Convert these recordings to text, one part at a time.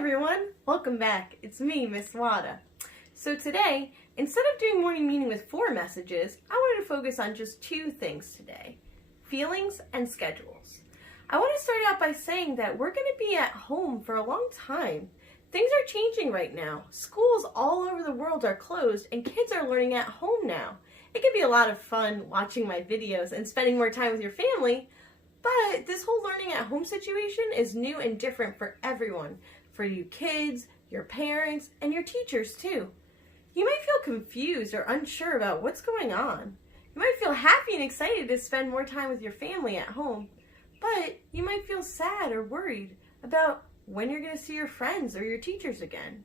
everyone, welcome back. It's me, Miss Wada. So today, instead of doing morning meeting with 4 messages, I wanted to focus on just 2 things today: feelings and schedules. I want to start out by saying that we're going to be at home for a long time. Things are changing right now. Schools all over the world are closed and kids are learning at home now. It can be a lot of fun watching my videos and spending more time with your family, but this whole learning at home situation is new and different for everyone. For you kids, your parents, and your teachers too. You might feel confused or unsure about what's going on. You might feel happy and excited to spend more time with your family at home, but you might feel sad or worried about when you're going to see your friends or your teachers again.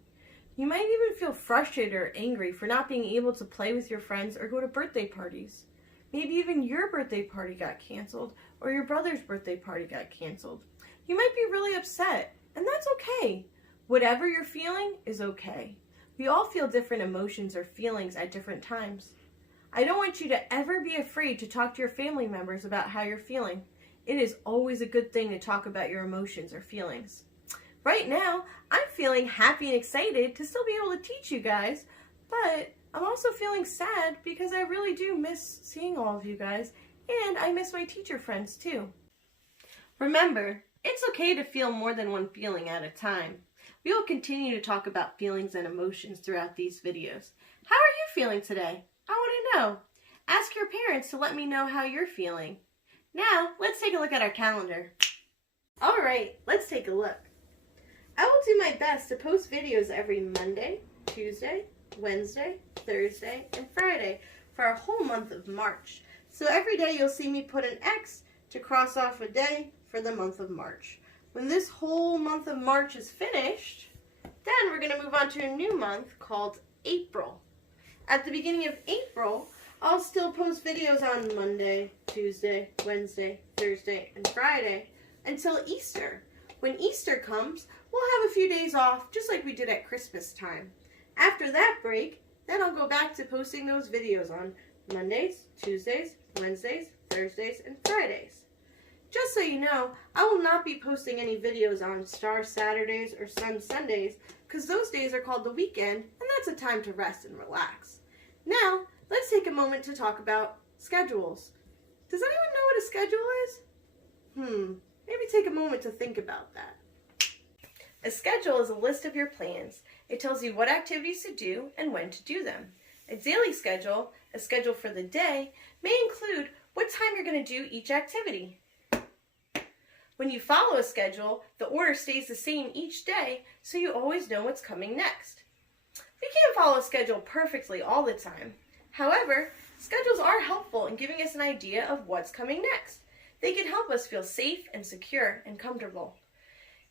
You might even feel frustrated or angry for not being able to play with your friends or go to birthday parties. Maybe even your birthday party got canceled or your brother's birthday party got canceled. You might be really upset, and that's okay. Whatever you're feeling is okay. We all feel different emotions or feelings at different times. I don't want you to ever be afraid to talk to your family members about how you're feeling. It is always a good thing to talk about your emotions or feelings. Right now, I'm feeling happy and excited to still be able to teach you guys, but I'm also feeling sad because I really do miss seeing all of you guys, and I miss my teacher friends too. Remember, it's okay to feel more than one feeling at a time. We will continue to talk about feelings and emotions throughout these videos. How are you feeling today? I want to know. Ask your parents to let me know how you're feeling. Now, let's take a look at our calendar. Alright, let's take a look. I will do my best to post videos every Monday, Tuesday, Wednesday, Thursday, and Friday for our whole month of March. So every day you'll see me put an X to cross off a day for the month of March. When this whole month of March is finished, then we're going to move on to a new month called April. At the beginning of April, I'll still post videos on Monday, Tuesday, Wednesday, Thursday, and Friday until Easter. When Easter comes, we'll have a few days off just like we did at Christmas time. After that break, then I'll go back to posting those videos on Mondays, Tuesdays, Wednesdays, Thursdays, and Fridays. Just so you know, I will not be posting any videos on Star Saturdays or Sun Sundays because those days are called the weekend and that's a time to rest and relax. Now, let's take a moment to talk about schedules. Does anyone know what a schedule is? Maybe take a moment to think about that. A schedule is a list of your plans. It tells you what activities to do and when to do them. A daily schedule, a schedule for the day, may include what time you're going to do each activity. When you follow a schedule, the order stays the same each day, so you always know what's coming next. We can't follow a schedule perfectly all the time. However, schedules are helpful in giving us an idea of what's coming next. They can help us feel safe and secure and comfortable.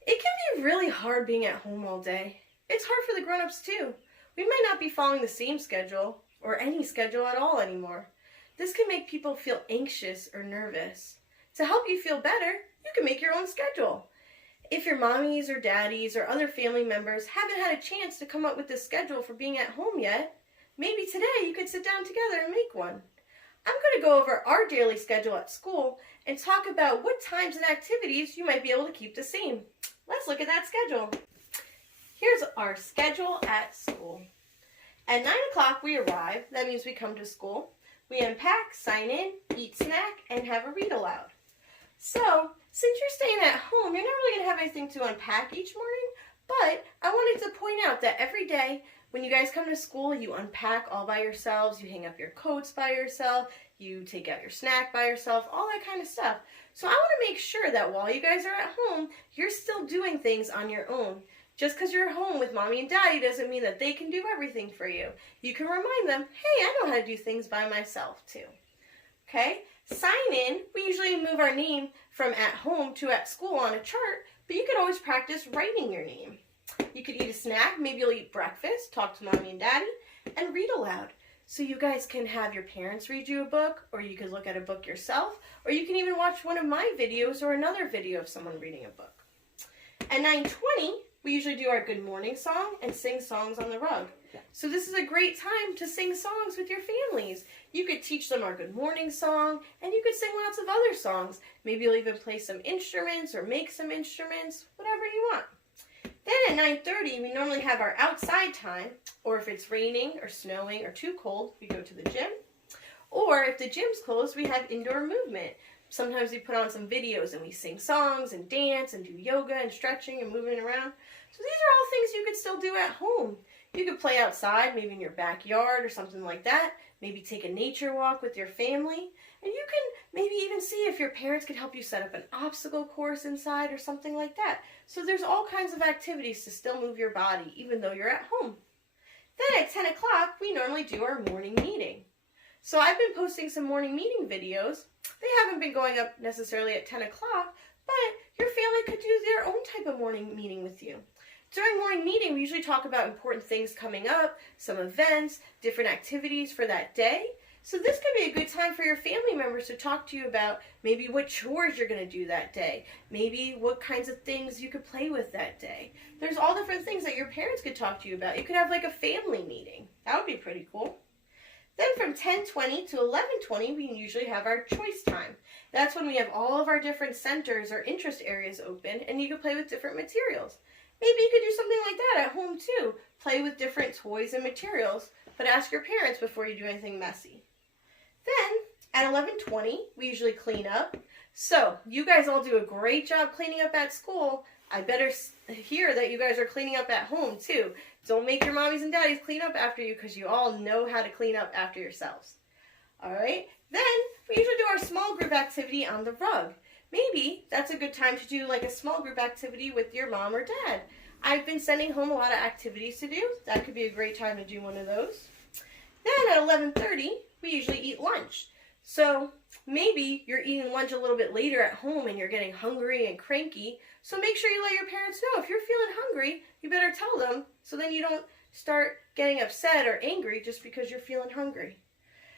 It can be really hard being at home all day. It's hard for the grown-ups too. We might not be following the same schedule or any schedule at all anymore. This can make people feel anxious or nervous. To help you feel better, you can make your own schedule. If your mommies or daddies or other family members haven't had a chance to come up with a schedule for being at home yet, maybe today you could sit down together and make one. I'm going to go over our daily schedule at school and talk about what times and activities you might be able to keep the same. Let's look at that schedule. Here's our schedule at school. At 9 o'clock we arrive. That means we come to school. We unpack, sign in, eat snack, and have a read aloud. So, since you're staying at home, you're not really going to have anything to unpack each morning, but I wanted to point out that every day when you guys come to school, you unpack all by yourselves, you hang up your coats by yourself, you take out your snack by yourself, all that kind of stuff. So I want to make sure that while you guys are at home, you're still doing things on your own. Just because you're home with mommy and daddy doesn't mean that they can do everything for you. You can remind them, hey, I know how to do things by myself too. Okay? Sign in, we usually move our name from at home to at school on a chart, but you could always practice writing your name. You could eat a snack, maybe you'll eat breakfast, talk to mommy and daddy, and read aloud. So you guys can have your parents read you a book, or you could look at a book yourself, or you can even watch one of my videos or another video of someone reading a book. At 9:20, we usually do our good morning song and sing songs on the rug. So this is a great time to sing songs with your families. You could teach them our good morning song, and you could sing lots of other songs. Maybe you'll even play some instruments or make some instruments, whatever you want. Then at 9:30, we normally have our outside time, or if it's raining or snowing or too cold, we go to the gym. Or if the gym's closed, we have indoor movement. Sometimes we put on some videos and we sing songs and dance and do yoga and stretching and moving around. So these are all things you could still do at home. You could play outside, maybe in your backyard or something like that. Maybe take a nature walk with your family. And you can maybe even see if your parents could help you set up an obstacle course inside or something like that. So there's all kinds of activities to still move your body, even though you're at home. Then at 10 o'clock, we normally do our morning meeting. So I've been posting some morning meeting videos. They haven't been going up necessarily at 10 o'clock, but your family could do their own type of morning meeting with you. During morning meeting, we usually talk about important things coming up, some events, different activities for that day. So this could be a good time for your family members to talk to you about maybe what chores you're going to do that day, maybe what kinds of things you could play with that day. There's all different things that your parents could talk to you about. You could have like a family meeting. That would be pretty cool. Then from 10:20 to 11:20, we usually have our choice time. That's when we have all of our different centers or interest areas open, and you can play with different materials. Maybe you could do something like that at home too. Play with different toys and materials, but ask your parents before you do anything messy. Then at 11:20, we usually clean up. So you guys all do a great job cleaning up at school. I better hear that you guys are cleaning up at home too. Don't make your mommies and daddies clean up after you, because you all know how to clean up after yourselves. Alright, then we usually do our small group activity on the rug. Maybe that's a good time to do like a small group activity with your mom or dad. I've been sending home a lot of activities to do. That could be a great time to do one of those. Then at 11:30, we usually eat lunch. So maybe you're eating lunch a little bit later at home and you're getting hungry and cranky. So make sure you let your parents know. If you're feeling hungry, you better tell them, so then you don't start getting upset or angry just because you're feeling hungry.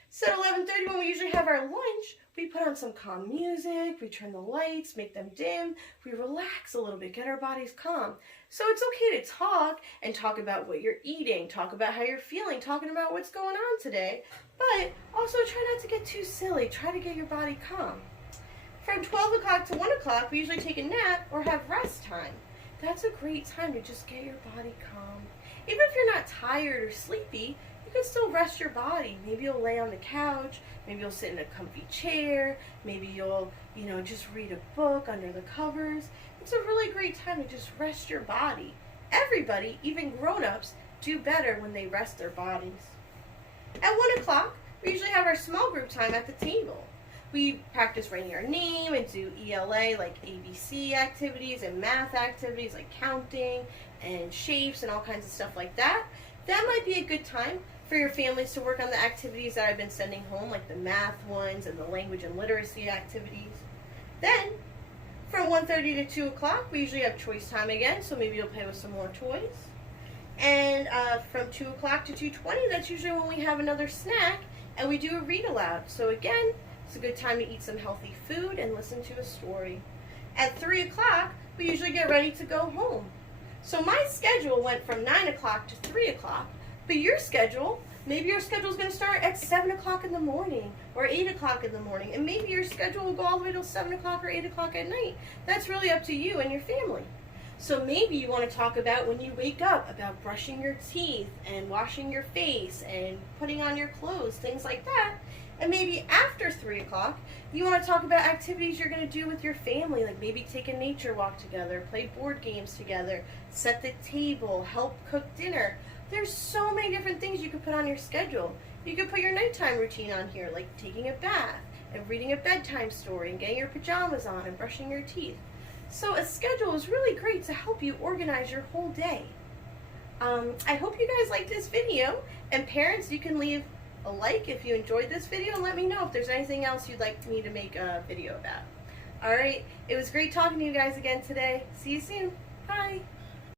So at 11:30, when we usually have our lunch, we put on some calm music, we turn the lights, make them dim, we relax a little bit, get our bodies calm. So it's okay to talk about what you're eating, talk about how you're feeling, talking about what's going on today, but also try not to get too silly, try to get your body calm. From 12 o'clock to 1 o'clock, we usually take a nap or have rest time. That's a great time to just get your body calm. Even if you're not tired or sleepy, you can still rest your body. Maybe you'll lay on the couch, maybe you'll sit in a comfy chair, maybe you'll, just read a book under the covers. It's a really great time to just rest your body. Everybody, even grown-ups, do better when they rest their bodies. At 1 o'clock, we usually have our small group time at the table. We practice writing our name and do ELA like ABC activities and math activities like counting and shapes and all kinds of stuff like that. That might be a good time for your families to work on the activities that I've been sending home, like the math ones and the language and literacy activities. Then, from 1:30 to 2 o'clock, we usually have choice time again, so maybe you'll play with some more toys. And from 2 o'clock to 2:20, that's usually when we have another snack, and we do a read aloud. So again, it's a good time to eat some healthy food and listen to a story. At 3 o'clock, we usually get ready to go home. So my schedule went from 9 o'clock to 3 o'clock, but your schedule, maybe your schedule is going to start at 7 o'clock in the morning or 8 o'clock in the morning, and maybe your schedule will go all the way till 7 o'clock or 8 o'clock at night. That's really up to you and your family. So maybe you want to talk about when you wake up, about brushing your teeth and washing your face and putting on your clothes, things like that. And maybe after 3 o'clock, you want to talk about activities you're going to do with your family, like maybe take a nature walk together, play board games together, set the table, help cook dinner. There's so many different things you could put on your schedule. You could put your nighttime routine on here, like taking a bath and reading a bedtime story and getting your pajamas on and brushing your teeth. So a schedule is really great to help you organize your whole day. I hope you guys liked this video, and parents, you can leave a like if you enjoyed this video and let me know if there's anything else you'd like me to make a video about. Alright, it was great talking to you guys again today. See you soon. Bye.